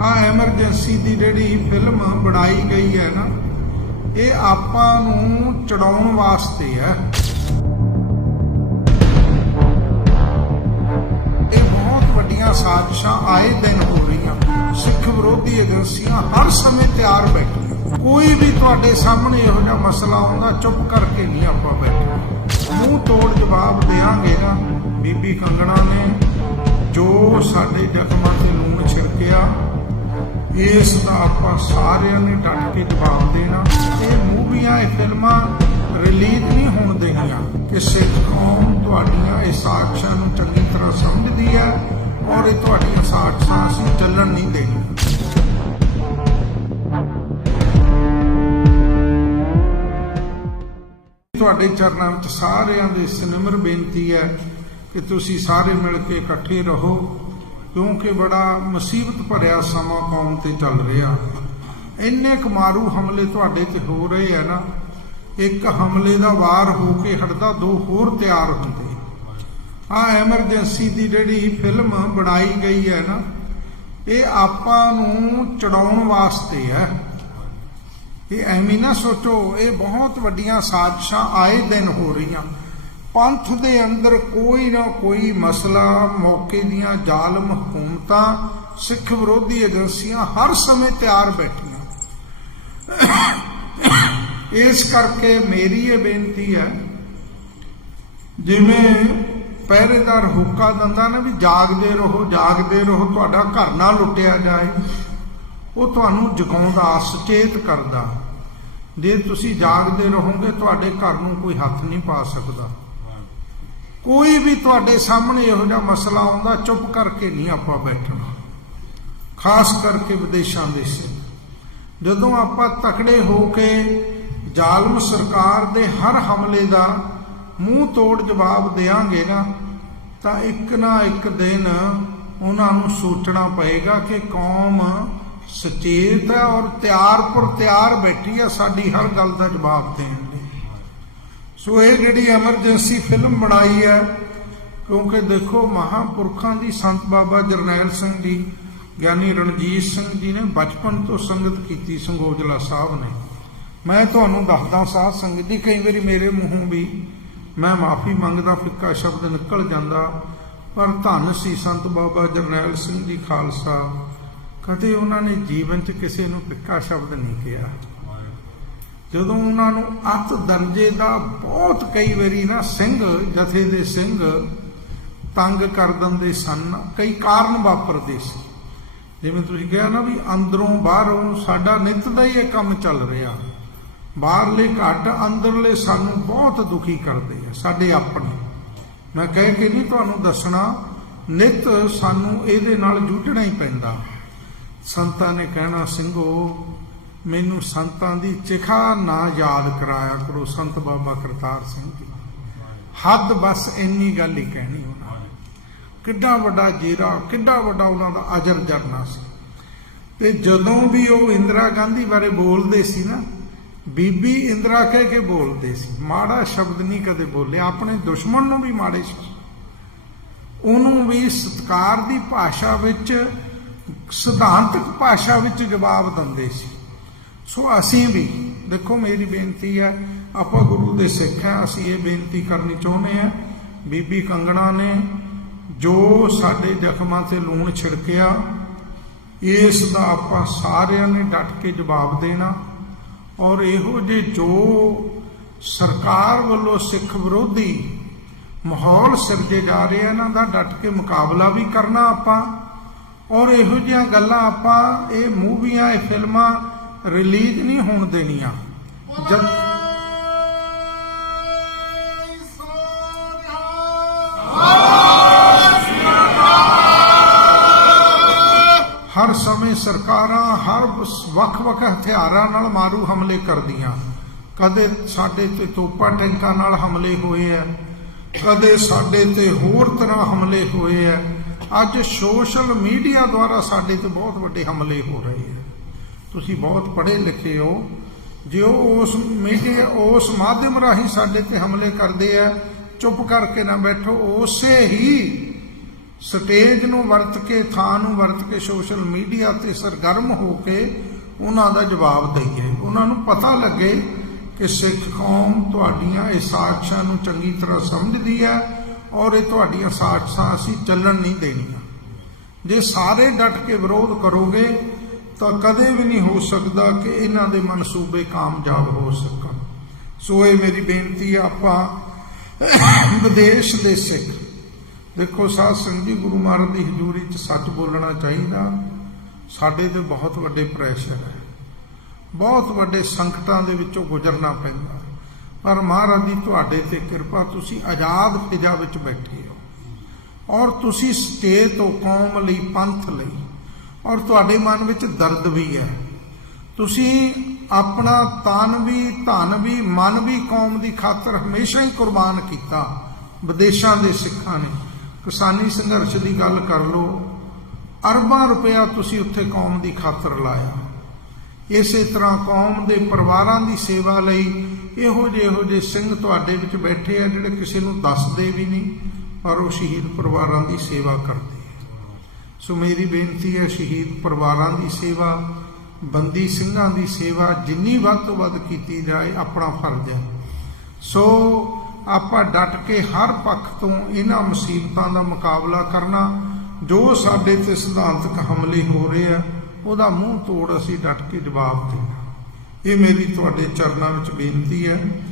ਆ ਐਮਰਜੈਂਸੀ ਦੀ ਜਿਹੜੀ ਫਿਲਮ ਬਣਾਈ ਗਈ ਹੈ ਨਾ, ਇਹ ਆਪਾਂ ਨੂੰ ਚੜਾਉਣ ਵਾਸਤੇ ਹੈ। ਇਹ ਬਹੁਤ ਵੱਡੀਆਂ ਸਾਜ਼ਿਸ਼ਾਂ ਆਏ ਦਿਨ ਹੋ ਰਹੀਆਂ। ਸਿੱਖ ਵਿਰੋਧੀ ਏਜੰਸੀਆਂ ਹਰ ਸਮੇਂ ਤਿਆਰ ਬੈਠੀਆਂ। ਕੋਈ ਵੀ ਤੁਹਾਡੇ ਸਾਹਮਣੇ ਇਹੋ ਜਿਹਾ ਮਸਲਾ ਆਉਂਦਾ, ਚੁੱਪ ਕਰਕੇ ਨਹੀਂ ਆਪਾਂ ਬੈਠੇ। ਮੂੰਹ ਤੋੜ ਜਵਾਬ ਦੇਾਂਗੇ ਨਾ, ਬੀਬੀ ਕੰਗਣਾ ਨੇ, ਜੋ ਸਾਡੇ ਜ਼ਖਮਾਂ ਤੇ ਲੂਣ ਛਿੜਕਿਆ ਇਸ ਦਾ ਆਪਾਂ ਸਾਰਿਆਂ ਨੇ ਡਟ ਕੇ ਜਵਾਬ ਦੇਣਾ। ਇਹ ਮੂਵੀਆਂ, ਇਹ ਫਿਲਮਾਂ ਰਿਲੀਜ਼ ਨਹੀਂ ਹੋਣ ਦੇਣੀਆਂ। ਕਿ ਸਿੱਖ ਕੌਮ ਤੁਹਾਡੀਆਂ ਇਹ ਸਾਜ਼ਿਸ਼ਾਂ ਨੂੰ ਚੰਗੀ ਤਰ੍ਹਾਂ ਸਮਝਦੀ ਹੈ ਔਰ ਇਹ ਤੁਹਾਡੀਆਂ ਸਾਜ਼ਿਸ਼ਾਂ ਅਸੀਂ ਚੱਲਣ ਨਹੀਂ ਦੇਣੀਆਂ। ਤੁਹਾਡੇ ਚਰਨਾਂ ਵਿੱਚ ਸਾਰਿਆਂ ਦੇ ਸਿਨਮਰ ਬੇਨਤੀ ਹੈ ਕਿ ਤੁਸੀਂ ਸਾਰੇ ਮਿਲ ਕੇ ਇਕੱਠੇ ਰਹੋ। ਕਿਉਂਕਿ ਬੜਾ ਮੁਸੀਬਤ ਭਰਿਆ ਸਮਾਂ ਕੌਮ ਤੇ ਚੱਲ ਰਿਹਾ। ਇੰਨੇ ਕੁ ਮਾਰੂ ਹਮਲੇ ਤੁਹਾਡੇ ਚ ਹੋ ਰਹੇ ਆ ਨਾ। ਇੱਕ ਹਮਲੇ ਦਾ ਵਾਰ ਹੋ ਕੇ ਹਟਦਾ, ਦੋ ਹੋਰ ਤਿਆਰ ਹੁੰਦੇ। ਆ ਐਮਰਜੈਂਸੀ ਦੀ ਜਿਹੜੀ ਫਿਲਮ ਬਣਾਈ ਗਈ ਹੈ ਨਾ, ਇਹ ਆਪਾਂ ਨੂੰ ਚੜਾਉਣ ਵਾਸਤੇ ਹੈ। ਇਹ ਐਵੇਂ ਨਾ ਸੋਚੋ, ਇਹ ਬਹੁਤ ਵੱਡੀਆਂ ਸਾਜ਼ਿਸ਼ਾਂ ਆਏ ਦਿਨ ਹੋ ਰਹੀਆਂ। ਪੰਥ ਦੇ ਅੰਦਰ ਕੋਈ ਨਾ ਕੋਈ ਮਸਲਾ, ਮੌਕੇ ਦੀਆਂ ਜ਼ਾਲਮ ਹਕੂਮਤਾਂ, ਸਿੱਖ ਵਿਰੋਧੀ ਏਜੰਸੀਆਂ ਹਰ ਸਮੇਂ ਤਿਆਰ ਬੈਠੀਆਂ। ਇਸ ਕਰਕੇ ਮੇਰੀ ਇਹ ਬੇਨਤੀ ਹੈ, ਜਿਵੇਂ ਪਹਿਰੇਦਾਰ ਹੁੱਕਾ ਦਿੰਦਾ ਨਾ ਵੀ ਜਾਗਦੇ ਰਹੋ ਜਾਗਦੇ ਰਹੋ, ਤੁਹਾਡਾ ਘਰ ਨਾ ਲੁੱਟਿਆ ਜਾਏ, ਉਹ ਤੁਹਾਨੂੰ ਜਗਾਉਂਦਾ ਸੁਚੇਤ ਕਰਦਾ। ਜੇ ਤੁਸੀਂ ਜਾਗਦੇ ਰਹੋਗੇ, ਤੁਹਾਡੇ ਘਰ ਨੂੰ ਕੋਈ ਹੱਥ ਨਹੀਂ ਪਾ ਸਕਦਾ। ਕੋਈ ਵੀ ਤੁਹਾਡੇ ਸਾਹਮਣੇ ਇਹੋ ਜਿਹਾ ਮਸਲਾ ਆਉਂਦਾ, ਚੁੱਪ ਕਰਕੇ ਨਹੀਂ ਆਪਾਂ ਬੈਠਣਾ। ਖਾਸ ਕਰਕੇ ਵਿਦੇਸ਼ਾਂ ਦੇ ਸੇ ਜਦੋਂ ਆਪਾਂ ਤਕੜੇ ਹੋ ਕੇ ਜ਼ਾਲਮ ਸਰਕਾਰ ਦੇ ਹਰ ਹਮਲੇ ਦਾ ਮੂੰਹ ਤੋੜ ਜਵਾਬ ਦੇਾਂਗੇ ਨਾ, ਤਾਂ ਇੱਕ ਨਾ ਇੱਕ ਦਿਨ ਉਹਨਾਂ ਨੂੰ ਸੋਚਣਾ ਪਏਗਾ ਕਿ ਕੌਮ ਸੁਚੇਤ ਹੈ ਔਰ ਤਿਆਰ ਪਰ ਤਿਆਰ ਬੈਠੀ ਹੈ ਸਾਡੀ ਹਰ ਗੱਲ ਦਾ ਜਵਾਬ ਦੇਣ। ਸੋ ਇਹ ਜਿਹੜੀ ਐਮਰਜੈਂਸੀ ਫਿਲਮ ਬਣਾਈ ਹੈ, ਕਿਉਂਕਿ ਦੇਖੋ ਮਹਾਪੁਰਖਾਂ ਦੀ ਸੰਤ ਬਾਬਾ ਜਰਨੈਲ ਸਿੰਘ ਜੀ, ਗਿਆਨੀ ਰਣਜੀਤ ਸਿੰਘ ਜੀ ਨੇ ਬਚਪਨ ਤੋਂ ਸੰਗਤ ਕੀਤੀ ਸੰਗੋਜਲਾ ਸਾਹਿਬ ਨੇ। ਮੈਂ ਤੁਹਾਨੂੰ ਦੱਸਦਾ ਸਾਧ ਸੰਗਤ ਜੀ ਕਈ ਵਾਰੀ ਮੇਰੇ ਮੂੰਹੋਂ ਵੀ ਮੈਂ ਮਾਫੀ ਮੰਗਦਾ, ਫਿੱਕਾ ਸ਼ਬਦ ਨਿਕਲ ਜਾਂਦਾ, ਪਰ ਧੰਨ ਸੀ ਸੰਤ ਬਾਬਾ ਜਰਨੈਲ ਸਿੰਘ ਜੀ ਖਾਲਸਾ, ਕਦੇ ਉਹਨਾਂ ਨੇ ਜੀਵਨ 'ਚ ਕਿਸੇ ਨੂੰ ਫਿੱਕਾ ਸ਼ਬਦ ਨਹੀਂ ਕਿਹਾ। ਜਦੋਂ ਉਹਨਾਂ ਨੂੰ ਅਤ ਦਰਜੇ ਦਾ ਬਹੁਤ ਕਈ ਵਾਰੀ ਨਾ ਸਿੰਘ, ਜਥੇ ਦੇ ਸਿੰਘ ਤੰਗ ਕਰ ਦਿੰਦੇ ਸਨ, ਕਈ ਕਾਰਨ ਵਾਪਰਦੇ ਸੀ। ਜਿਵੇਂ ਤੁਸੀਂ ਕਿਹਾ ਨਾ ਵੀ ਅੰਦਰੋਂ ਬਾਹਰੋਂ ਸਾਡਾ ਨਿਤ ਦਾ ਹੀ ਇਹ ਕੰਮ ਚੱਲ ਰਿਹਾ। ਬਾਹਰਲੇ ਘੱਟ, ਅੰਦਰਲੇ ਸਾਨੂੰ ਬਹੁਤ ਦੁਖੀ ਕਰਦੇ ਆ, ਸਾਡੇ ਆਪਣੇ। ਮੈਂ ਕਹਿ ਕੇ ਨਹੀਂ ਤੁਹਾਨੂੰ ਦੱਸਣਾ, ਨਿਤ ਸਾਨੂੰ ਇਹਦੇ ਨਾਲ ਜੂਝਣਾ ਹੀ ਪੈਂਦਾ। ਸੰਤਾਂ ਨੇ ਕਹਿਣਾ, ਸਿੰਘੋ ਮੈਨੂੰ ਸੰਤਾਂ ਦੀ ਚਿਖਾ ਨਾ ਯਾਦ ਕਰਾਇਆ ਕਰੋ ਸੰਤ ਬਾਬਾ ਕਰਤਾਰ ਸਿੰਘ ਜੀ। ਹੱਦ ਬਸ ਇੰਨੀ ਗੱਲ ਹੀ ਕਹਿਣੀ ਉਹਨਾਂ ਨੇ। ਕਿੱਡਾ ਵੱਡਾ ਜੀਰਾ, ਕਿੱਡਾ ਵੱਡਾ ਉਹਨਾਂ ਦਾ ਅਜਰ ਜਰਨਾ ਸੀ। ਤੇ ਜਦੋਂ ਵੀ ਉਹ ਇੰਦਰਾ ਗਾਂਧੀ ਬਾਰੇ ਬੋਲਦੇ ਸੀ ਨਾ, ਬੀਬੀ ਇੰਦਰਾ ਕਹਿ ਕੇ ਬੋਲਦੇ ਸੀ। ਮਾੜਾ ਸ਼ਬਦ ਨਹੀਂ ਕਦੇ ਬੋਲੇ ਆਪਣੇ ਦੁਸ਼ਮਣ ਨੂੰ ਵੀ ਮਾੜੇ ਸ਼ਬਦ ਉਹਨੂੰ ਵੀ ਸਤਕਾਰ ਦੀ ਭਾਸ਼ਾ ਵਿੱਚ, ਸਿਧਾਂਤਕ ਭਾਸ਼ਾ ਵਿੱਚ ਜਵਾਬ ਦਿੰਦੇ ਸੀ। ਸੋ ਅਸੀਂ ਵੀ ਦੇਖੋ ਮੇਰੀ ਬੇਨਤੀ ਹੈ, ਆਪਾਂ ਗੁਰੂ ਦੇ ਸਿੱਖ ਹਾਂ, ਅਸੀਂ ਇਹ ਬੇਨਤੀ ਕਰਨੀ ਚਾਹੁੰਦੇ ਹਾਂ, ਬੀਬੀ ਕੰਗਣਾ ਨੇ ਜੋ ਸਾਡੇ ਜ਼ਖਮਾਂ ਤੇ ਲੂਣ ਛਿੜਕਿਆ, ਇਸ ਦਾ ਆਪਾਂ ਸਾਰਿਆਂ ਨੇ ਡਟ ਕੇ ਜਵਾਬ ਦੇਣਾ। ਔਰ ਇਹੋ ਜਿਹੇ ਜੋ ਸਰਕਾਰ ਵੱਲੋਂ ਸਿੱਖ ਵਿਰੋਧੀ ਮਾਹੌਲ ਸਿਰਜੇ ਜਾ ਰਹੇ ਆ, ਇਹਨਾਂ ਦਾ ਡਟ ਕੇ ਮੁਕਾਬਲਾ ਵੀ ਕਰਨਾ ਆਪਾਂ। ਔਰ ਇਹੋ ਜਿਹੀਆਂ ਗੱਲਾਂ ਆਪਾਂ, ਇਹ ਮੂਵੀਆਂ, ਇਹ ਫਿਲਮਾਂ ਰਿਲੀਜ਼ ਨਹੀਂ ਹੋਣ ਦੇਣੀਆਂ। ਜਦ ਹਰ ਸਮੇਂ ਸਰਕਾਰਾਂ ਹਰ ਵੱਖ-ਵੱਖ ਹਥਿਆਰਾਂ ਨਾਲ ਮਾਰੂ ਹਮਲੇ ਕਰਦੀਆਂ। ਕਦੇ ਸਾਡੇ ਤੇ ਤੋਪਾਂ ਟੈਂਕਾਂ ਨਾਲ ਹਮਲੇ ਹੋਏ ਆ ਕਦੇ ਸਾਡੇ ਤੇ ਹੋਰ ਤਰ੍ਹਾਂ ਹਮਲੇ ਹੋਏ ਆ ਅੱਜ ਸੋਸ਼ਲ ਮੀਡੀਆ ਦੁਆਰਾ ਸਾਡੇ ਤੇ ਬਹੁਤ ਵੱਡੇ ਹਮਲੇ ਹੋ ਰਹੇ ਆ ਤੁਸੀਂ ਬਹੁਤ ਪੜ੍ਹੇ ਲਿਖੇ ਹੋ, ਜੇ ਉਹ ਉਸ ਮੀਡੀਆ, ਉਸ ਮਾਧਿਅਮ ਰਾਹੀਂ ਸਾਡੇ ਤੇ ਹਮਲੇ ਕਰਦੇ ਆ, ਚੁੱਪ ਕਰਕੇ ਨਾ ਬੈਠੋ, ਉਸੇ ਹੀ ਸਟੇਜ ਨੂੰ ਵਰਤ ਕੇ, ਥਾਂ ਨੂੰ ਵਰਤ ਕੇ, ਸੋਸ਼ਲ ਮੀਡੀਆ ਤੇ ਸਰਗਰਮ ਹੋ ਕੇ ਉਹਨਾਂ ਦਾ ਜਵਾਬ ਦਈਏ। ਉਹਨਾਂ ਨੂੰ ਪਤਾ ਲੱਗੇ ਕਿ ਸਿੱਖ ਕੌਮ ਤੁਹਾਡੀਆਂ ਇਹ ਸਾਜ਼ਿਸ਼ਾਂ ਨੂੰ ਚੰਗੀ ਤਰ੍ਹਾਂ ਸਮਝਦੀ ਹੈ ਔਰ ਇਹ ਤੁਹਾਡੀਆਂ ਸਾਜ਼ਿਸ਼ਾਂ ਅਸੀਂ ਚੱਲਣ ਨਹੀਂ ਦੇਣੀਆਂ। ਜੇ ਸਾਰੇ ਡਟ ਕੇ ਵਿਰੋਧ ਕਰੋਗੇ ਤਾਂ ਕਦੇ ਵੀ ਨਹੀਂ ਹੋ ਸਕਦਾ ਕਿ ਇਹਨਾਂ ਦੇ ਮਨਸੂਬੇ ਕਾਮਯਾਬ ਹੋ ਸਕਣ। ਸੋ ਇਹ ਮੇਰੀ ਬੇਨਤੀ ਹੈ ਆਪਾਂ ਵਿਦੇਸ਼ ਦੇ ਸਿੱਖ, ਦੇਖੋ ਸਾਧ ਸੰਗਤ ਜੀ, ਗੁਰੂ ਮਹਾਰਾਜ ਦੀ ਹਜ਼ੂਰੀ 'ਚ ਸੱਚ ਬੋਲਣਾ ਚਾਹੀਦਾ। ਸਾਡੇ ਤੇ ਬਹੁਤ ਵੱਡੇ ਪ੍ਰੈਸ਼ਰ ਹੈ। ਬਹੁਤ ਵੱਡੇ ਸੰਕਟਾਂ ਦੇ ਵਿੱਚੋਂ ਗੁਜ਼ਰਨਾ ਪੈਂਦਾ। ਪਰ ਮਹਾਰਾਜ ਦੀ ਤੁਹਾਡੇ ਤੇ ਕਿਰਪਾ, ਤੁਸੀਂ ਆਜ਼ਾਦ ਫਿਜ਼ਾ ਵਿੱਚ ਬੈਠੇ ਹੋ। ਔਰ ਤੁਸੀਂ ਸਟੇਟ ਤੋਂ ਕੌਮ ਲਈ, ਪੰਥ ਲਈ। ਔਰ ਤੁਹਾਡੇ ਮਨ ਵਿੱਚ ਦਰਦ ਵੀ ਹੈ। ਤੁਸੀਂ ਆਪਣਾ ਤਨ ਵੀ, ਧਨ ਵੀ, ਮਨ ਵੀ ਕੌਮ ਦੀ ਖਾਤਰ ਹਮੇਸ਼ਾ ਹੀ ਕੁਰਬਾਨ ਕੀਤਾ। ਵਿਦੇਸ਼ਾਂ ਦੇ ਸਿੱਖਾਂ ਨੇ। ਕਿਸਾਨੀ ਸੰਘਰਸ਼ ਦੀ ਗੱਲ ਕਰ ਲਓ। ਅਰਬਾਂ ਰੁਪਇਆ ਤੁਸੀਂ ਉੱਥੇ ਕੌਮ ਦੀ ਖਾਤਰ ਲਾਇਆ। ਇਸੇ ਤਰ੍ਹਾਂ ਕੌਮ ਦੇ ਪਰਿਵਾਰਾਂ ਦੀ ਸੇਵਾ ਲਈ ਇਹੋ ਜਿਹੇ ਇਹੋ ਜਿਹੇ ਸਿੰਘ ਤੁਹਾਡੇ ਵਿੱਚ ਬੈਠੇ ਆ ਜਿਹੜੇ ਕਿਸੇ ਨੂੰ ਦੱਸਦੇ ਵੀ ਨਹੀਂ, ਪਰ ਉਹ ਸ਼ਹੀਦ ਪਰਿਵਾਰਾਂ ਦੀ ਸੇਵਾ ਕਰਦੇ। ਸੋ ਮੇਰੀ ਬੇਨਤੀ ਹੈ ਸ਼ਹੀਦ ਪਰਿਵਾਰਾਂ ਦੀ ਸੇਵਾ, ਬੰਦੀ ਸਿੰਘਾਂ ਦੀ ਸੇਵਾ ਜਿੰਨੀ ਵੱਧ ਤੋਂ ਵੱਧ ਕੀਤੀ ਜਾਏ, ਆਪਣਾ ਫਰਜ਼ ਹੈ। ਸੋ ਆਪਾਂ ਡਟ ਕੇ ਹਰ ਪੱਖ ਤੋਂ ਇਹਨਾਂ ਮੁਸੀਬਤਾਂ ਦਾ ਮੁਕਾਬਲਾ ਕਰਨਾ, ਜੋ ਸਾਡੇ ਤੇ ਸਿਧਾਂਤਕ ਹਮਲੇ ਹੋ ਰਹੇ ਆ, ਉਹਦਾ ਮੂੰਹ ਤੋੜ ਅਸੀਂ ਡਟ ਕੇ ਜਵਾਬ ਦੇਣਾ। ਇਹ ਮੇਰੀ ਤੁਹਾਡੇ ਚਰਨਾਂ ਵਿੱਚ ਬੇਨਤੀ ਹੈ।